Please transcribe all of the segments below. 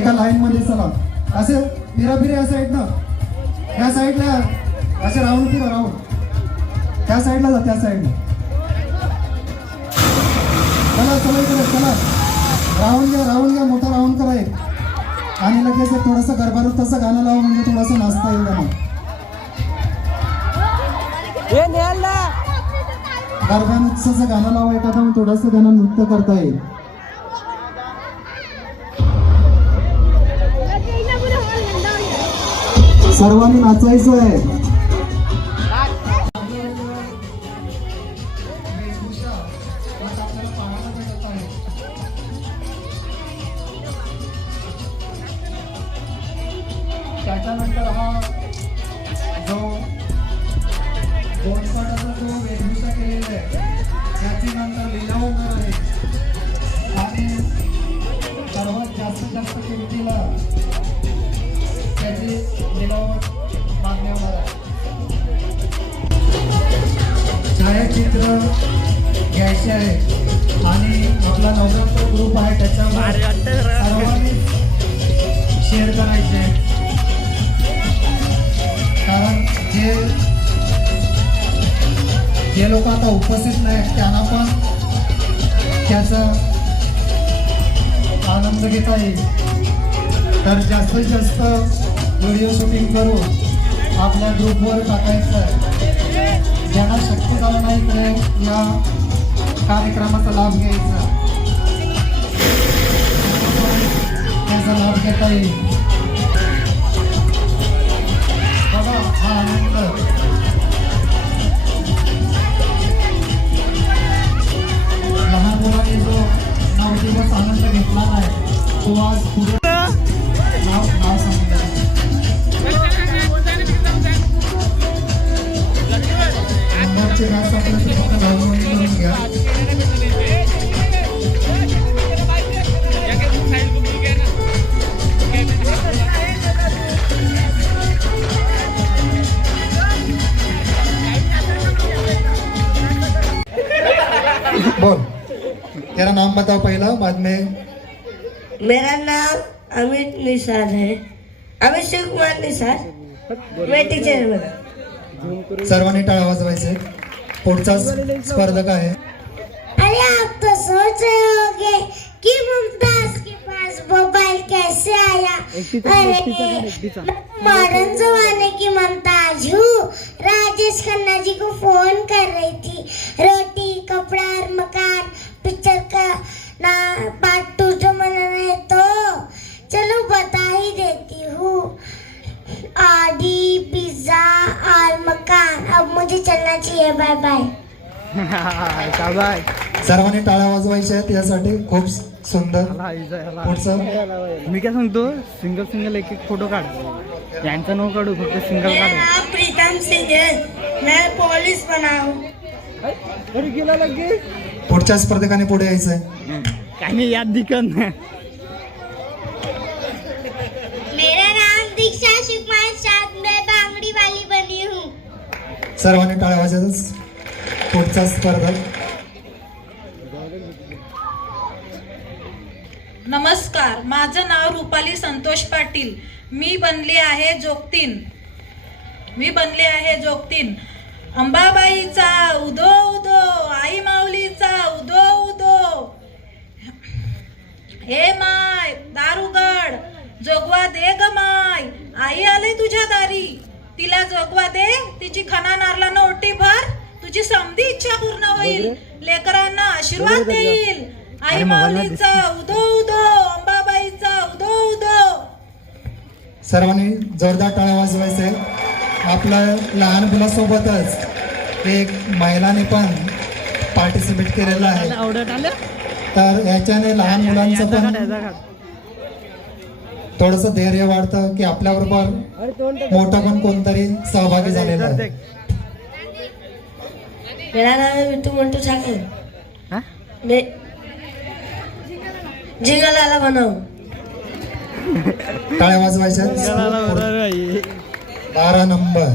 एका लाईन मध्ये चला. असे फिरा फिरा या साईडनं त्या साईडला. असे राऊंड फिरा राऊंड त्या साईडला जा त्या साईडला चला चला इकडे चला. राऊंड घ्या राऊंड घ्या मोठा राऊंड करा एक. आणि लगेच एक थोडंसं गरबारूत तसं गाणं लावा म्हणजे थोडंसं नाचता येईल हे ना गरबा गाणं लावा एखादं थोडंसं त्यांना नृत्य करता येईल. सर्वांनी नाचायचं आहे मागणी होणार आहे छायाचित्र घ्यायचे आहे. आणि आपला नवरात्र ग्रुप आहे त्याच्यावर सर्वांनी शेअर करायचे कारण जे जे लोक आता उपस्थित नाही त्यांना पण त्याचा आनंद घेता येईल. तर जास्तीत जास्त व्हिडिओ शूटिंग करून आपल्या ग्रुपवर टाकायचं आहे ज्यांना शक्य झालं नाही ते या कार्यक्रमाचा लाभ घ्यायचा. त्याचा लाभ घेता येईल. बघा हा आनंद. लहान मुलांनी जो नऊ दिवस आनंद घेतला नाही तो आज पुढे निषाद है। शिव कुमार निषाद मैं टीचर बना सर्वांनी टाळा वाजवायचे. पुढचा स्पर्धक आहे. अरे आप तो सोच रहे होंगे कि मुमताज के पास मोबाइल कैसे आया? अरे मॉडर्न जमाने की मुमताज हूँ। राजेश खन्ना जी को फोन कर रही थी। रोटी कपड़ा और मकान पिक्चर का ना पार्ट टू जो बनाना है तो चलो बता आदि पिज्जा और मकान. अब मुझे चलना चाहिए. बाय बाय सर्वांनी टाळ्या वाजवायच्या आहेत यासाठी. खूप सुंदर. पुढचं? मी काय सांगतो? सिंगल सिंगल एक एक फोटो काढ. यांचा नो काढू फक्त सिंगल काढू. प्रीतम सिंह है. मैं पुलिस बना हूँ अरे गेला लगेच. पुढच्या स्पर्धकाने पुढे यायचं आहे काही नाही याद दिकन सर्वांनी टाळ्या वाजतच पुढचा स्पर्धक नमस्कार माझं नाव रुपाली संतोष पाटील. मी बनली आहे जोगतीन. मी बनले आहे जोगतीन. अंबाबाईचा उदो उदो आई माऊलीचा उदो उदो. हे माय दारुगड जोगवा दे ग माय. आई आले तुझ्या दारी. तिला जोगवा दे तिची खना आशीर्वाद देईल. आई माऊलीचा उदो उदो अंबाबाईचा उदो उदो. सर्वांनी जोरदार टाळ्या वाजवायचे. आपलं लहान मुलासोबतच एक महिलाने पण पार्टिसिपेट केलेलं आहे. तर याच्याने लहान मुलांचं पण थोडस धैर्य वाढतं की आपल्याबरोबर मोठं पण कोणतरी सहभागी झालेलं आहे. मेरा नाम है बिट्टू मंटू ठाकर. मैं टाळ्या वाजवायच्या. बारा नंबर.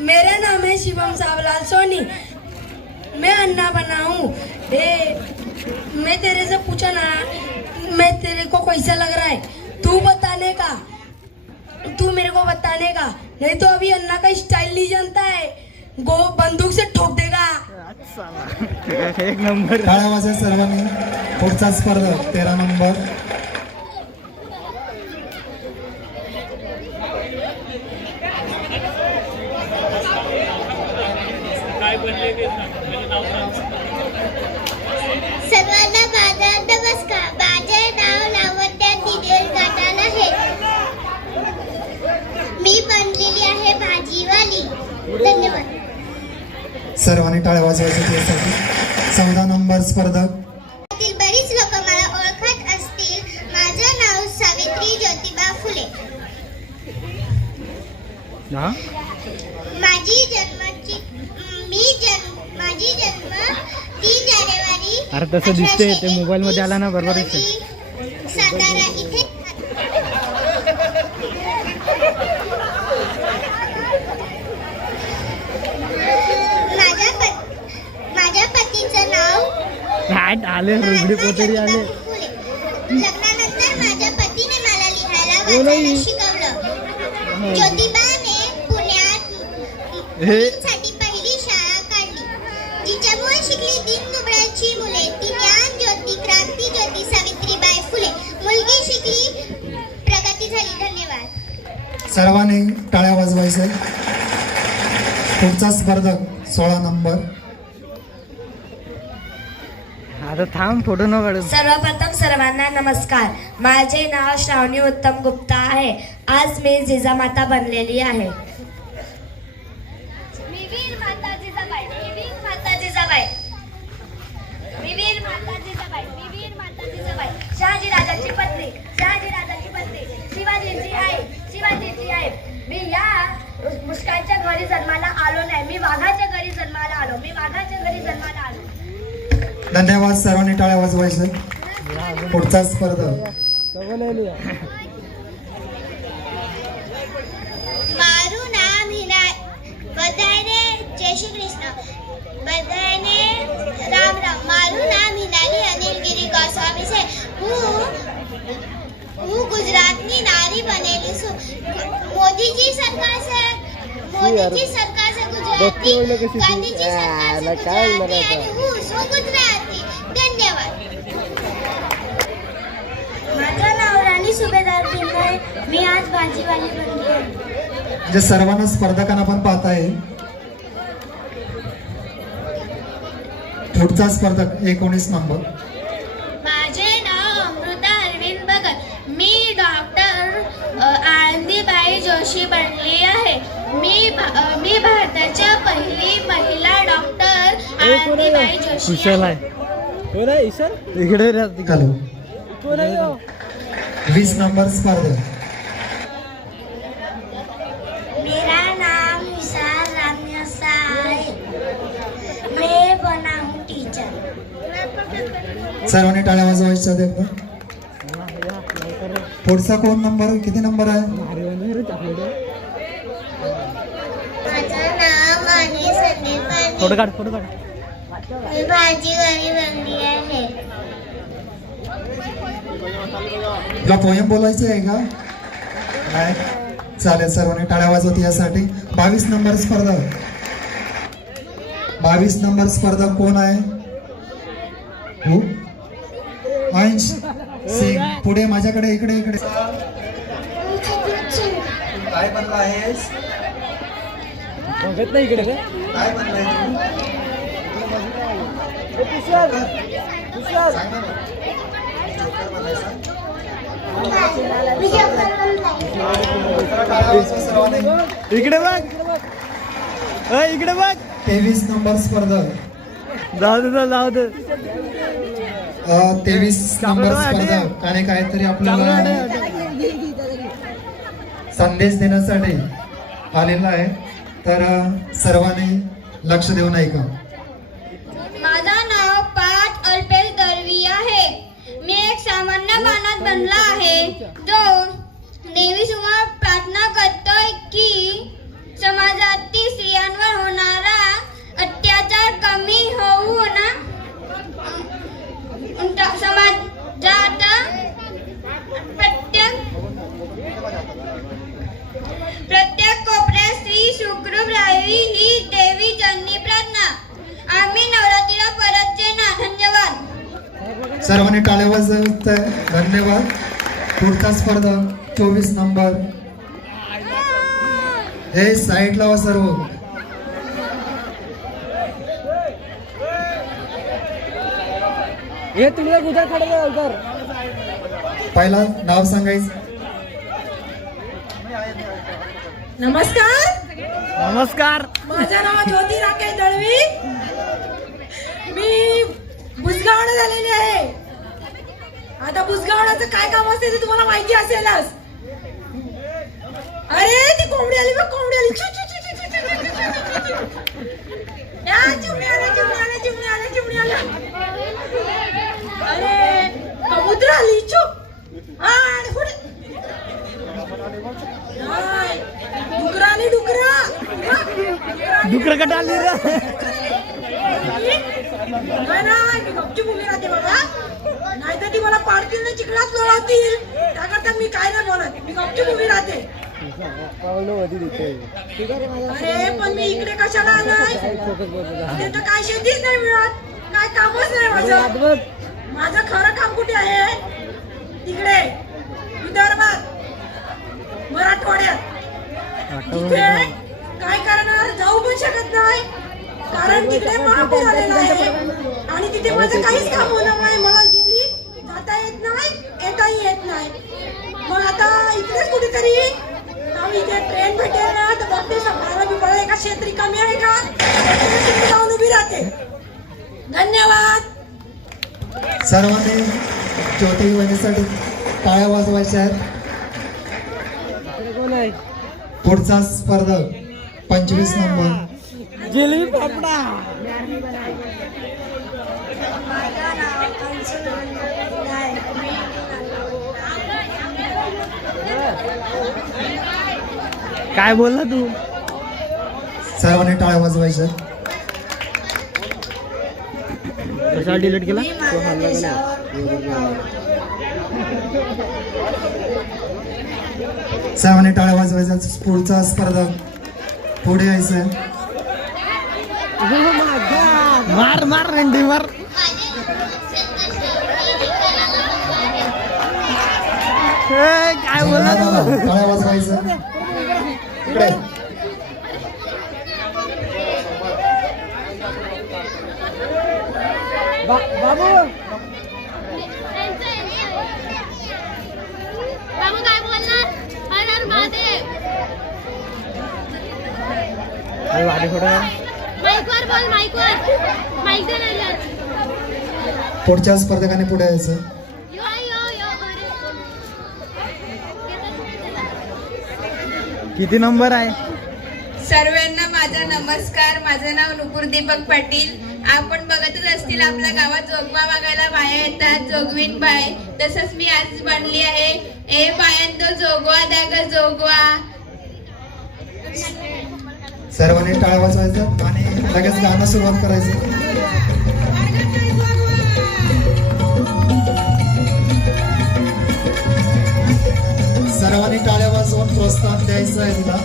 मेरा नाम है शिवम सावलाल सोनी. मैं अन्ना बना हूँ ए, मैं तेरे से पूछा ना मैं तेरे को कैसा लग रहा है? तू बताने का। तू मेरे को बताने का। नहीं तो अभी अन्ना का स्टाइल नहीं जानता है। गो बंदूक से ठोक देगा। एक नंबर. टाळ्या वाजवा सर्वांनी? पुढचा स्पर्धक तेरा नंबर. सर्वांना माझा नमस्कार. माझे नाव लावण्या दिनेश गाठाल आहे. मी बनलेली आहे भाजीवाली. धन्यवाद. सर्वांनी टाळ्या वाजवायच्या त्यासाठी. चौदा नंबर स्पर्धक. बरीच लोक मला ओळखत असतील. माझं नाव सावित्री ज्योतिबा फुले. हा? माझी जन्माची मी जन्म माझी जन्म तीन जानेवारी अरे तसं दिसते, ते 1831 मोबाईल मध्ये आला ना, बरोबर दिसते. रोजी सातारा इथे माझ्या पत माझ्या पतीचं नाव काय आले रुगडी पोतडी आले. लग्नानंतर माझ्या पतीने मला लिहायला ओ नाही. वाचायला शिकवलं ज्योतिबाने पुण्यात हे. साठी पहिली शाळा काढली. जिच्यामुळे शिकली दीन दुबळ्याची मुले. ती ज्ञान ज्योती क्रांती ज्योती सावित्रीबाई फुले. मुलगी शिकली प्रगती झाली. धन्यवाद. सर्वांनी टाळ्या वाजवायचे. पुढचा स्पर्धक सोळा नंबर. आता थांब फोटो न काढू. सर्वप्रथम सर्वांना नमस्कार. माझे नाव श्रावणी उत्तम गुप्ता आहे. आज मी जिजामाता बनलेली आहे. मी वीर माता जिजाबाई. मी वीर माता जिजाबाई. मी वीर माता जिजाबाई. मी वीर माता जिजाबाई. शहाजी राजाची पत्नी. शहाजी राजाची पत्नी. शिवाजींची आई. शिवाजींची आई. मी या मुस्कानच्या घरी जन्माला आलो नाही. मी वाघाच्या घरी जन्माला आलो मी वाघाच्या घरी जन्माला आलो धन्यवाद सर्वांनी टाळ्या वाजवायचे पुढचा स्पर्धक મારું નામ હિના બધાને જય શ્રી કૃષ્ણ બધાને રામ રામ મારું નામ હિનાલી અનિલગીરી ગોસ્વામી છે હું હું ગુજરાતની નારી બનેલી છું મોદીજી સરકાર છે મોદીજી સરકાર છે ગુજરાતી ગાંધીજી સરકાર છે ગુજરાતી અને હું છું ગુજરાતી सुभेदार पिंपळे मी आज भाजीवाली बनली आहे. जे सर्वांना स्पर्धकांना पण पाहताय पुढचा स्पर्धक एकोणीस नंबर. माझे नाव अमृता अरविंद भगत मी डॉक्टर आळंदीबाई जोशी बनली आहे. मी मी भारताच्या पहिली महिला डॉक्टर आळंदीबाई जोशी कुशल आहे. आहे. इकडे वीस नंबर स्पर्धक. मेरा नाम विशाल रामयसा मैं बना टीचर सर्वांनी टाळ्या वाजवायच्या एकदा पुढचा कोण नंबर? किती नंबर आहे? माझं नाव आणि संदीप फोटो काढ फोटो काढ. मी भाजी बनली आहे. तुला पोयम बोलायचं आहे का? नाही. चालेल सर्वांनी टाळ्या वाजवत यासाठी. बावीस नंबर स्पर्धक बावीस नंबर स्पर्धक कोण आहे? हो अंश सिंग. पुढे माझ्याकडे इकडे इकडे. काय बनला आहेस बघत नाही इकडे. काय बनलाय इकडे बघ. इकडे बघ. तेवीस नंबर स्पर्धक. जाऊ दे जाऊ दे. तेवीस नंबर. स्पर्धक. आणि काहीतरी आपल्याला संदेश देण्यासाठी आलेला आहे. तर सर्वांनी लक्ष देऊन ऐका माझं नाव पाठ अल्पेश दळवी आहे मी एक सामान्य माणूस बनला आहे. जो देवीसमोर प्रार्थना करतोय की समाजातील स्त्रियांवर होणारा अत्याचार कमी होऊन समाजात प्रत्येक प्रत्येक कोपऱ्यात स्त्री सुखरूप राहावी ही देवी जननी प्रार्थना. आम्ही नवरात्रीला परतचे ना. धन्यवाद. सर्वांनी टाळ्या वाजवत आहे. धन्यवाद. पुढचा स्पर्धा चोवीस नंबर. हे साईड लावा सर्व. हे तुम्ही उद्या खडे तर. पहिला नाव सांगायचं. नमस्कार. नमस्कार. माझं नाव ज्योती राकेश दळवी. मी बुजगावणं झालेली आहे. आता बुजगावण्याचं काय काम असते ते तुम्हाला माहिती असेलच अरे ती कोंबडी आली बघ कोंबडी आली चिमणी आला आला अरे आली चुप डुकरा आली रे नाही राहते बाबा ती मला पाडतील ना चिखलात लोळवतील त्याकरता मी काय नाही बोलत. मी गपचूप उभी राहते. अरे पण मी इकडे कशाला आलोय? तर काय शेतीच नाही मिळत. काय कामच नाही माझं. माझं खरं काम कुठे आहे? तिकडे विदर्भात. मराठवाड्यात. तिथे काय करणार? जाऊ पण शकत नाही. कारण तिकडे महापूर आलेला आहे. आणि तिथे माझं काहीच काम होणार नाही. मला गेली जाता येत नाही येताही येत नाही मग आता आम्ही इथे ट्रेन भेटेल ना तर बघते सकाळला मी एका क्षेत्री कमी आहे का? जाऊन उभी राहते. धन्यवाद. सर्वांनी ज्योती वहिनीसाठी टाळ्या वाजवायच्या आहेत. पुढचा स्पर्धा पंचवीस नंबर. जिलेबी पापडा. काय बोलला तू? सर्वांनी टाळ्या वाजवायच्या. कशाला डिलीट केला? सर्वांनी टाळ्या वाजवायच्या. पुढचा स्पर्धा पुढे यायचं. मार मार रंडी मार. काय बोलला तू? टाळ्या वाजवायचं. इकडे बाबू. बाबू काय बोलणार? हर महादेव. माईकवर बोल माईकवर. माईक पुढच्या स्पर्धकाने पुढे यायचं यो यो यो अरे किती नंबर आहे? सर्वांना माझा नमस्कार. माझं नाव नुपूर दीपक पाटील. आपण बघतच असतील आपल्या गावात जोगवा बघायला बाया येतात जोगवीन बाय. तसंच मी आज बनली आहे. ए बायांनो जोगवा द्या ग जोगवा. सर्वांनी टाळ्या वाजवायचं आणि लगेच गाणं सुरुवात करायचं. सर्वांनी टाळ्या वाजवून प्रोत्साहन द्यायचं आहे तिला.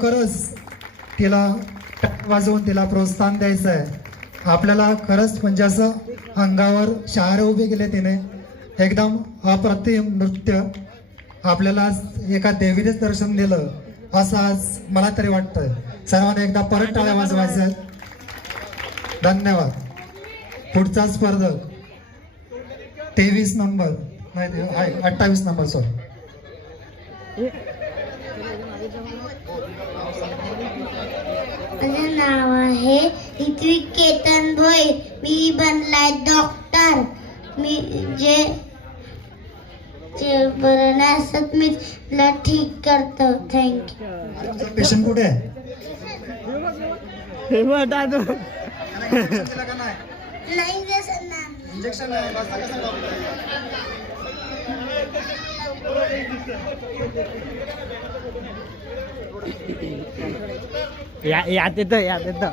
खरोखरच तिला वाजवून तिला प्रोत्साहन द्यायचं आहे आपल्याला खरंच म्हणजे असं अंगावर शहारे उभे केले तिने. एकदम अप्रतिम नृत्य. आपल्याला एका देवीनेच दर्शन दिलं असं आज मला तरी वाटतं सर्वांना एकदा परत टाळ्या वाजवायचं आहेत. धन्यवाद. पुढचा स्पर्धक. तेवीस नंबर. नाही अठ्ठावीस नंबर सॉरी माझं नाव आहे ऋत्विक केतन भोईर मी बनलाय डॉक्टर मी जे जे बरं नाही असत मी तिला ठीक करतो. थँक्यू पेशंट कुठे आहे? हे बघ दादू. नाही जसं ना इंजेक्शन या यात येतं यात येतं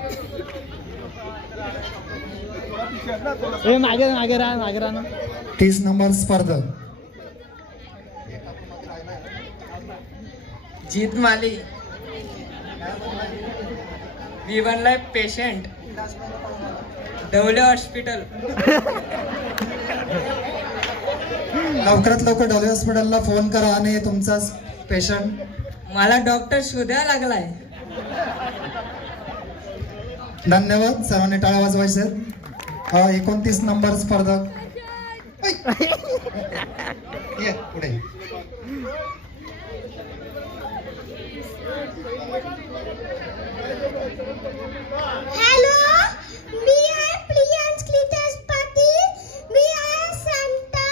ए मागे मागे राहा मागे राहा ना. तीस नंबर स्पर्धक. जीत माली मी बनलाय पेशंट डवले हॉस्पिटल. लवकरात लवकर डॉली हॉस्पिटलला फोन करा आणि तुमचा पेशंट मला डॉक्टर शोधायला लागलाय. धन्यवाद सर्वांनी टाळ्या वाजवायचे आहेत. एकोणतीस नंबर स्पर्धक. पुढे हॅलो मी आहे प्रियांश क्लिटस पाटील मी आहे संता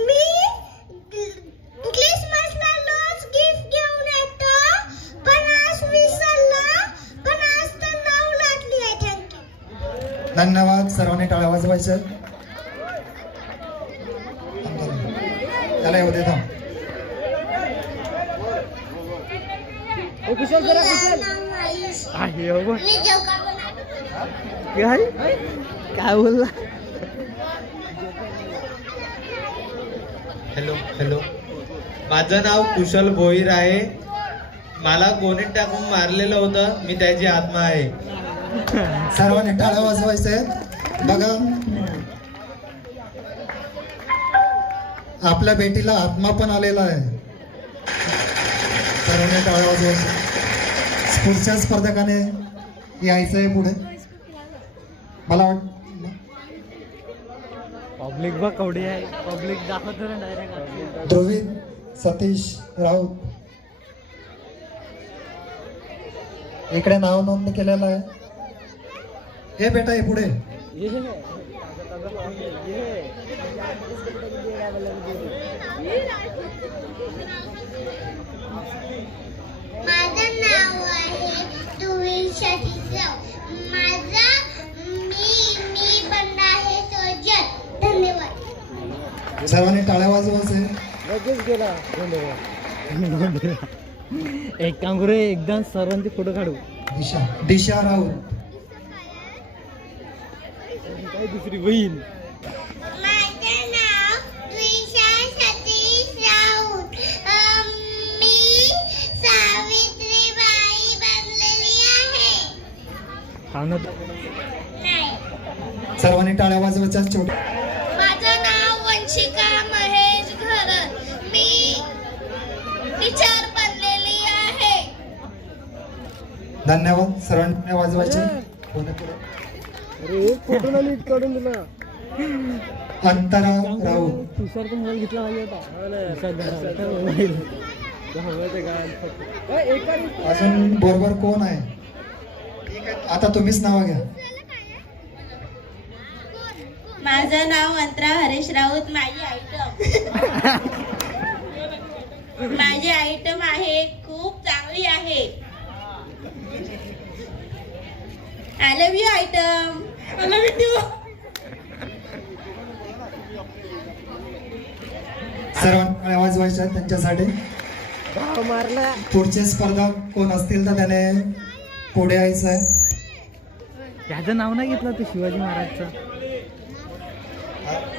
मी क्रिसमसला रोज गिफ्ट घेऊन येतो पण आज विसरला पण आज तर नाव लागली आहे थँक्यू धन्यवाद सर्वांनी आहेत. त्याला येऊ दे हा, हे काय काय बोलला? Hello hello. माझं नाव कुशल भोईर आहे. मला गोणीत टाकून मारलेलं होतं मी त्याची आत्मा आहे. सर्वांनी टाळ्या वाजवायचे. बघा. आपल्या बेटीला आत्मा पण आलेला आहे. सर्वांनी टाळ्या पुढच्या स्पर्धकाने यायचं आहे पुढे. मला वाट पब्लिक बघ कवडी आहे. पब्लिक दाखवतो ना डायरेक्ट ध्रुवीत सतीश राऊत. इकडे नाव नोंदणी केलेलं आहे. हे बेटा हे पुढे. माझं नाव आहे तुवीर सतीशराव माझा मी मी बनला आहे सोजत धन्यवाद. सर्वांनी टाळ्या वाजवायचे एक काम करू एकदम सर्वांचे फोटो काढू. दिशा दिशा राऊत काय दुसरी बहीण माझं नाव त्रिशा सतीश राऊत अं, मी सावित्रीबाई बनलेली आहे हा ना. नाही. सर्वांनी टाळ्या वाजवायच्या छोट माझं नाव वंशिका महेश घरत. मी टीचर बनलेली आहे. धन्यवाद. सर्वांनी वाजवायचे. राऊत. मोबाईल घेतला पाहिजे होता अजून बरोबर कोण आहे? ठीक आहे आता तुम्हीच नाव घ्या. माझं नाव अंतरा हरेश राऊत माझी आयटम माझी आयटम आहे खूप चांगली आहे. I love you item I love you सर्वांनी टाळ्या वाजवायच्या त्यांच्यासाठी. पुढचे स्पर्धक कोण असतील तर त्याने पुढे यायचं आहे त्याचं नाव नाही घेतलं ते शिवाजी महाराजचं.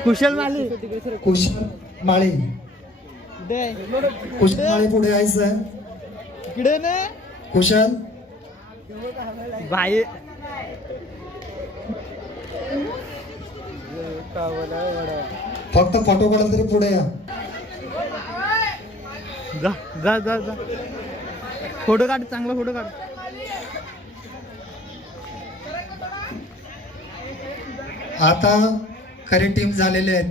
कुशल माली कुशल माळी. दे. कुशल माळी पुढे यायचं आहे कुशल. बाहेर फक्त फोटो काढाल तरी पुढे या. जा जा जा जा. फोटो काढ चांगला फोटो काढ. आता खरी टीम झालेली आहेत.